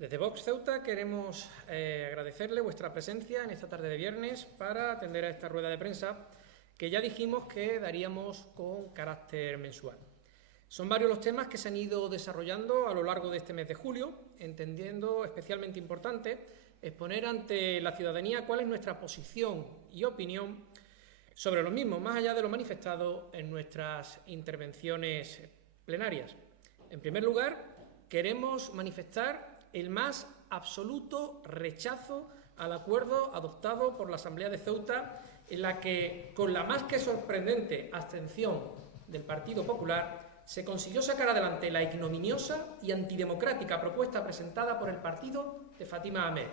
Desde Vox Ceuta queremos agradecerle vuestra presencia en esta tarde de viernes para atender a esta rueda de prensa que ya dijimos que daríamos con carácter mensual. Son varios los temas que se han ido desarrollando a lo largo de este mes de julio, entendiendo especialmente importante exponer ante la ciudadanía cuál es nuestra posición y opinión sobre los mismos, más allá de lo manifestado en nuestras intervenciones plenarias. En primer lugar, queremos manifestar el más absoluto rechazo al acuerdo adoptado por la Asamblea de Ceuta, en la que, con la más que sorprendente abstención del Partido Popular, se consiguió sacar adelante la ignominiosa y antidemocrática propuesta presentada por el partido de Fátima Ahmed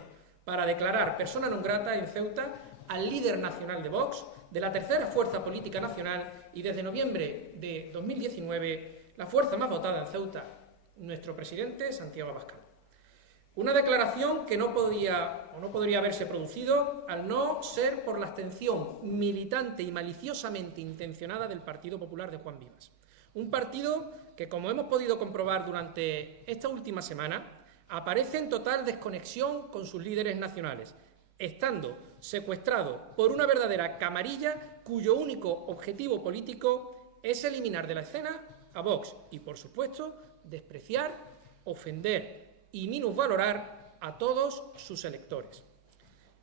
para declarar persona non grata en Ceuta al líder nacional de Vox, de la tercera fuerza política nacional y desde noviembre de 2019 la fuerza más votada en Ceuta, nuestro presidente Santiago Abascal. Una declaración que no podría haberse producido al no ser por la abstención militante y maliciosamente intencionada del Partido Popular de Juan Vivas. Un partido que, como hemos podido comprobar durante esta última semana, aparece en total desconexión con sus líderes nacionales, estando secuestrado por una verdadera camarilla cuyo único objetivo político es eliminar de la escena a Vox y, por supuesto, despreciar, ofender y minusvalorar a todos sus electores,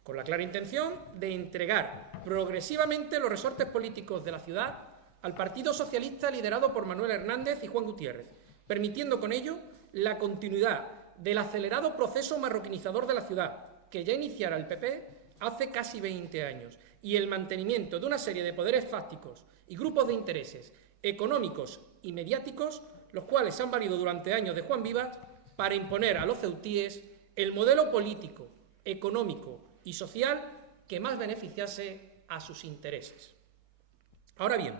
con la clara intención de entregar progresivamente los resortes políticos de la ciudad al Partido Socialista liderado por Manuel Hernández y Juan Gutiérrez, permitiendo con ello la continuidad del acelerado proceso marroquinizador de la ciudad, que ya iniciara el PP hace casi 20 años, y el mantenimiento de una serie de poderes fácticos y grupos de intereses económicos y mediáticos, los cuales han valido durante años de Juan Vivas para imponer a los ceutíes el modelo político, económico y social que más beneficiase a sus intereses. Ahora bien,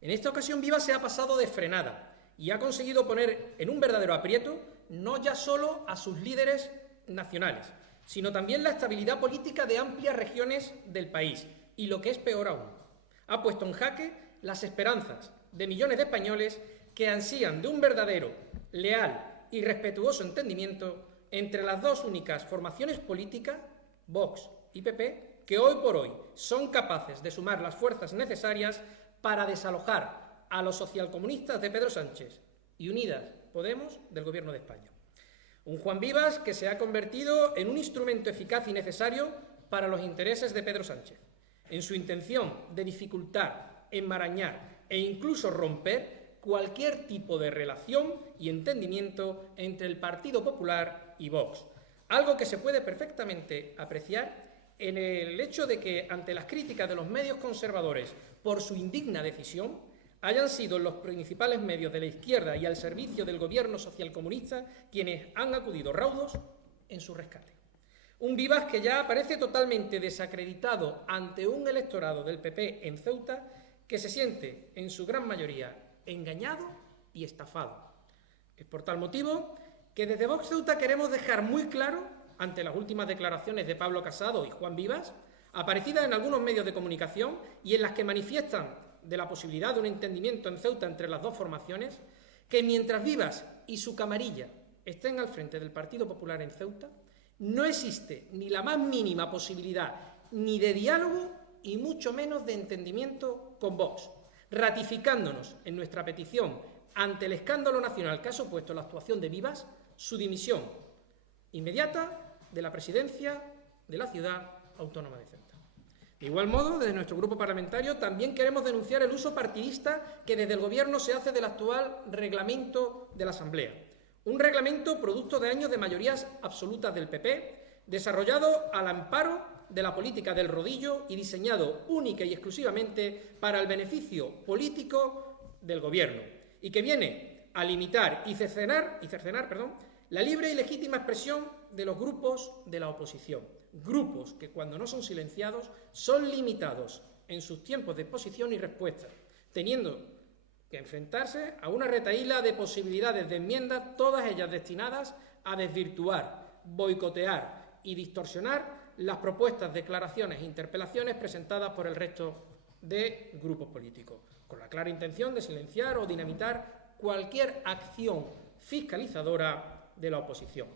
en esta ocasión Vivas se ha pasado de frenada y ha conseguido poner en un verdadero aprieto no ya solo a sus líderes nacionales, sino también la estabilidad política de amplias regiones del país y, lo que es peor aún, ha puesto en jaque las esperanzas de millones de españoles que ansían de un verdadero, leal y respetuoso entendimiento entre las dos únicas formaciones políticas, Vox y PP, que hoy por hoy son capaces de sumar las fuerzas necesarias para desalojar a los socialcomunistas de Pedro Sánchez y Unidas Podemos del Gobierno de España. Un Juan Vivas que se ha convertido en un instrumento eficaz y necesario para los intereses de Pedro Sánchez, en su intención de dificultar, enmarañar e incluso romper cualquier tipo de relación y entendimiento entre el Partido Popular y Vox, algo que se puede perfectamente apreciar en el hecho de que, ante las críticas de los medios conservadores por su indigna decisión, hayan sido los principales medios de la izquierda y al servicio del gobierno socialcomunista quienes han acudido raudos en su rescate. Un Vivas que ya aparece totalmente desacreditado ante un electorado del PP en Ceuta que se siente, en su gran mayoría, engañado y estafado. Es por tal motivo que desde Vox Ceuta queremos dejar muy claro, ante las últimas declaraciones de Pablo Casado y Juan Vivas, aparecidas en algunos medios de comunicación y en las que manifiestan de la posibilidad de un entendimiento en Ceuta entre las dos formaciones, que mientras Vivas y su camarilla estén al frente del Partido Popular en Ceuta, no existe ni la más mínima posibilidad ni de diálogo y mucho menos de entendimiento con Vox, ratificándonos en nuestra petición ante el escándalo nacional que ha supuesto la actuación de Vivas, su dimisión inmediata de la presidencia de la ciudad autónoma de Ceuta. De igual modo, desde nuestro grupo parlamentario también queremos denunciar el uso partidista que desde el Gobierno se hace del actual reglamento de la Asamblea. Un reglamento producto de años de mayorías absolutas del PP, desarrollado al amparo de la política del rodillo y diseñado única y exclusivamente para el beneficio político del Gobierno, y que viene a limitar y cercenar la libre y legítima expresión de los grupos de la oposición. Grupos que, cuando no son silenciados, son limitados en sus tiempos de exposición y respuesta, teniendo que enfrentarse a una retahíla de posibilidades de enmiendas, todas ellas destinadas a desvirtuar, boicotear y distorsionar las propuestas, declaraciones e interpelaciones presentadas por el resto de grupos políticos, con la clara intención de silenciar o dinamitar cualquier acción fiscalizadora de la oposición.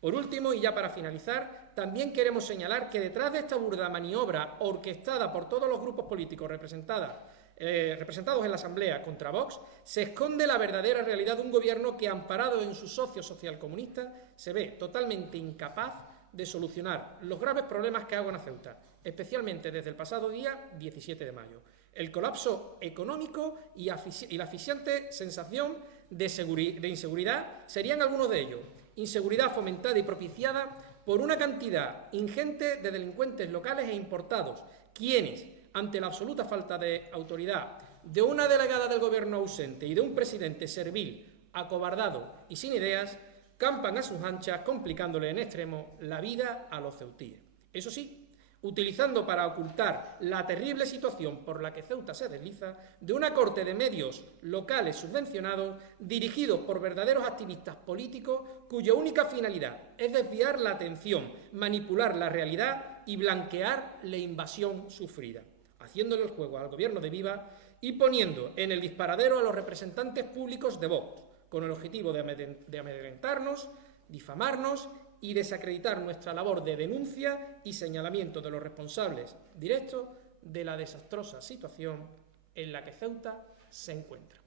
Por último, y ya para finalizar, también queremos señalar que detrás de esta burda maniobra orquestada por todos los grupos políticos representados en la Asamblea contra Vox, se esconde la verdadera realidad de un gobierno que, amparado en sus socios socialcomunistas, se ve totalmente incapaz de solucionar los graves problemas que agobian a Ceuta, especialmente desde el pasado día 17 de mayo. El colapso económico y la asfixiante sensación de inseguridad serían algunos de ellos. Inseguridad fomentada y propiciada por una cantidad ingente de delincuentes locales e importados, quienes, ante la absoluta falta de autoridad de una delegada del gobierno ausente y de un presidente servil, acobardado y sin ideas, campan a sus anchas, complicándole en extremo la vida a los ceutíes. Eso sí, utilizando para ocultar la terrible situación por la que Ceuta se desliza, de una corte de medios locales subvencionados, dirigidos por verdaderos activistas políticos, cuya única finalidad es desviar la atención, manipular la realidad y blanquear la invasión sufrida, haciéndole el juego al gobierno de Viva y poniendo en el disparadero a los representantes públicos de Vox, con el objetivo de amedrentarnos, difamarnos y desacreditar nuestra labor de denuncia y señalamiento de los responsables directos de la desastrosa situación en la que Ceuta se encuentra.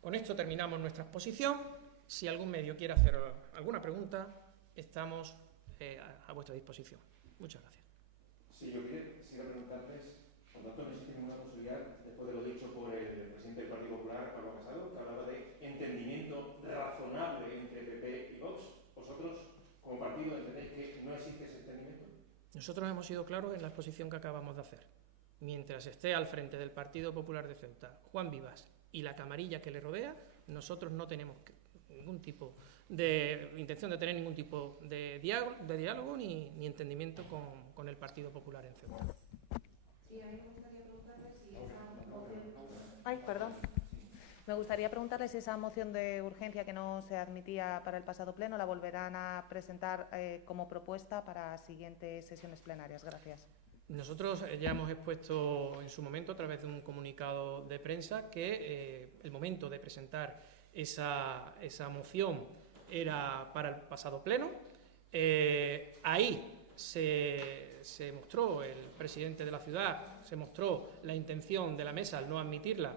Con esto terminamos nuestra exposición. Si algún medio quiere hacer alguna pregunta, estamos a vuestra disposición. Muchas gracias. Sí, yo quisiera preguntarles, por tanto, no existe ninguna posibilidad, después de lo dicho por el presidente del Partido Popular, Pablo Casado, que hablaba de entendimiento razonable entre PP y Vox. ¿Vosotros, como partido, entendéis que no existe ese entendimiento? Nosotros hemos sido claros en la exposición que acabamos de hacer. Mientras esté al frente del Partido Popular de Ceuta Juan Vivas y la camarilla que le rodea, nosotros no tenemos ningún tipo de intención de tener ningún tipo de diálogo ni entendimiento con el Partido Popular en Ceuta. Sí, a mí me gustaría preguntarle si esa moción... Me gustaría preguntarle si esa moción de urgencia que no se admitía para el pasado pleno la volverán a presentar como propuesta para siguientes sesiones plenarias. Gracias. Nosotros ya hemos expuesto en su momento, a través de un comunicado de prensa, que el momento de presentar esa moción era para el pasado pleno. Ahí se mostró, el presidente de la ciudad se mostró la intención de la mesa al no admitirla,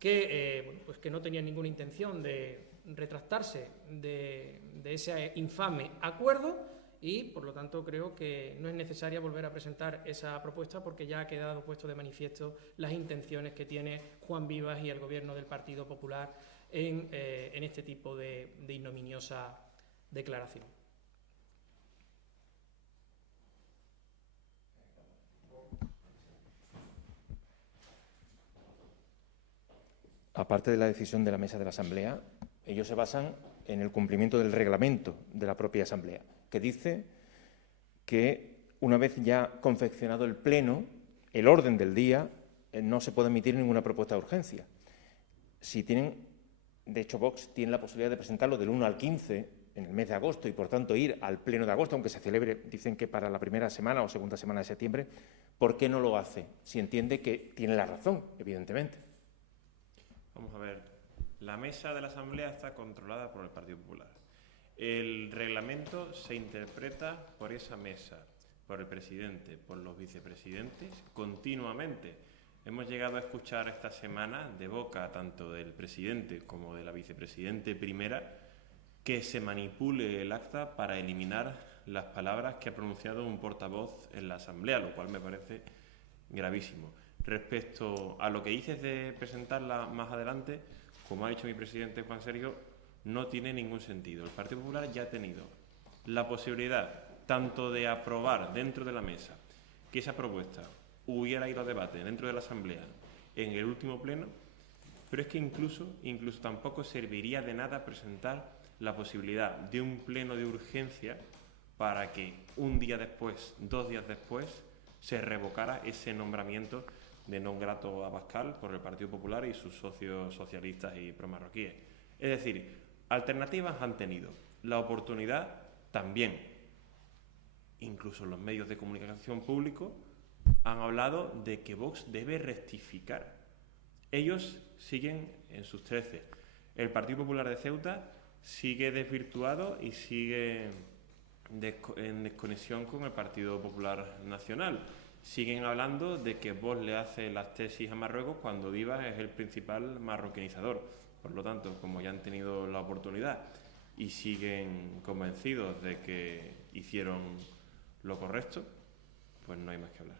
que no tenía ninguna intención de retractarse de ese infame acuerdo y, por lo tanto, creo que no es necesaria volver a presentar esa propuesta porque ya ha quedado puesto de manifiesto las intenciones que tiene Juan Vivas y el Gobierno del Partido Popular en este tipo de ignominiosa declaración. Aparte de la decisión de la mesa de la Asamblea, ellos se basan en el cumplimiento del reglamento de la propia Asamblea, que dice que una vez ya confeccionado el pleno, el orden del día, no se puede emitir ninguna propuesta de urgencia. Si tienen, de hecho, Vox tiene la posibilidad de presentarlo del 1 al 15 en el mes de agosto y, por tanto, ir al pleno de agosto, aunque se celebre, dicen que para la primera semana o segunda semana de septiembre. ¿Por qué no lo hace? Si entiende que tiene la razón, evidentemente. Vamos a ver, la mesa de la Asamblea está controlada por el Partido Popular. El reglamento se interpreta por esa mesa, por el presidente, por los vicepresidentes, continuamente. Hemos llegado a escuchar esta semana de boca tanto del presidente como de la vicepresidente primera que se manipule el acta para eliminar las palabras que ha pronunciado un portavoz en la Asamblea, lo cual me parece gravísimo. Respecto a lo que dices de presentarla más adelante, como ha dicho mi presidente Juan Sergio, no tiene ningún sentido. El Partido Popular ya ha tenido la posibilidad tanto de aprobar dentro de la mesa que esa propuesta hubiera ido a debate dentro de la Asamblea en el último pleno, pero es que incluso tampoco serviría de nada presentar la posibilidad de un pleno de urgencia para que un día después, 2 días después, se revocara ese nombramiento de non grato a Abascal por el Partido Popular y sus socios socialistas y promarroquíes. Es decir, alternativas han tenido, la oportunidad también. Incluso los medios de comunicación públicos han hablado de que Vox debe rectificar. Ellos siguen en sus 13. El Partido Popular de Ceuta sigue desvirtuado y sigue en desconexión con el Partido Popular Nacional. Siguen hablando de que Vox le hace las tesis a Marruecos cuando Vivas es el principal marroquinizador. Por lo tanto, como ya han tenido la oportunidad y siguen convencidos de que hicieron lo correcto, pues no hay más que hablar.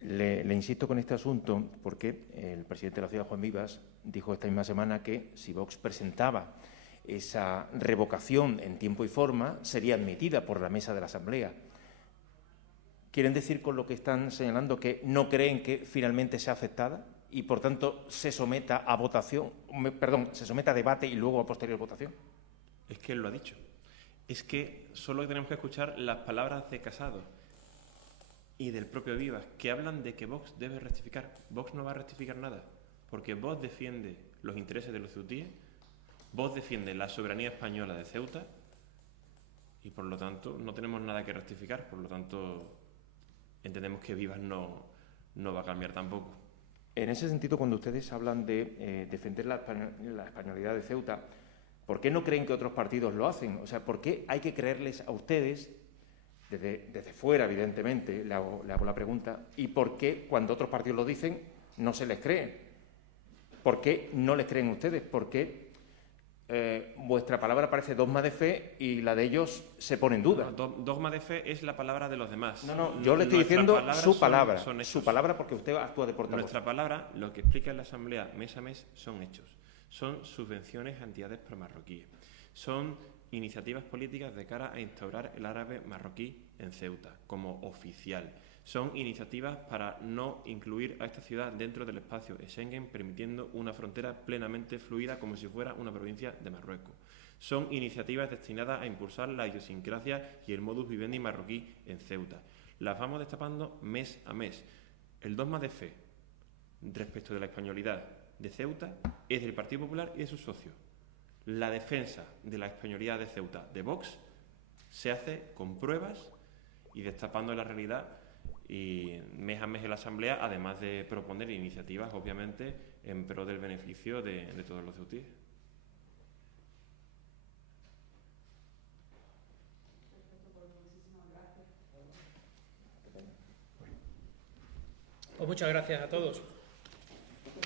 Le insisto con este asunto porque el presidente de la ciudad, Juan Vivas, dijo esta misma semana que si Vox presentaba esa revocación en tiempo y forma, sería admitida por la mesa de la Asamblea. ¿Quieren decir con lo que están señalando que no creen que finalmente sea aceptada y, por tanto, se someta a votación, se someta a debate y luego a posterior votación? Es que él lo ha dicho. Es que solo tenemos que escuchar las palabras de Casado y del propio Vivas, que hablan de que Vox debe rectificar. Vox no va a rectificar nada, porque Vox defiende los intereses de los ceutíes, Vox defiende la soberanía española de Ceuta y, por lo tanto, no tenemos nada que rectificar. Por lo tanto, entendemos que Vivas no va a cambiar tampoco. En ese sentido, cuando ustedes hablan de defender la españolidad de Ceuta, ¿por qué no creen que otros partidos lo hacen? O sea, ¿por qué hay que creerles a ustedes, desde fuera, evidentemente, le hago la pregunta, y por qué cuando otros partidos lo dicen no se les cree? ¿Por qué no les creen ustedes? ¿Por qué vuestra palabra parece dogma de fe y la de ellos se pone en duda? No, dogma de fe es la palabra de los demás. No, yo le estoy diciendo su palabra, su palabra porque usted actúa de portavoz. Nuestra palabra, lo que explica en la Asamblea mes a mes, son hechos. Son subvenciones a entidades promarroquíes. Son iniciativas políticas de cara a instaurar el árabe marroquí en Ceuta como oficial. Son iniciativas para no incluir a esta ciudad dentro del espacio de Schengen, permitiendo una frontera plenamente fluida como si fuera una provincia de Marruecos. Son iniciativas destinadas a impulsar la idiosincrasia y el modus vivendi marroquí en Ceuta. Las vamos destapando mes a mes. El dogma de fe respecto de la españolidad de Ceuta es del Partido Popular y de sus socios. La defensa de la españolidad de Ceuta de Vox se hace con pruebas y destapando la realidad y mes a mes en la Asamblea, además de proponer iniciativas, obviamente, en pro del beneficio de todos los ceutíes. Pues muchas gracias a todos.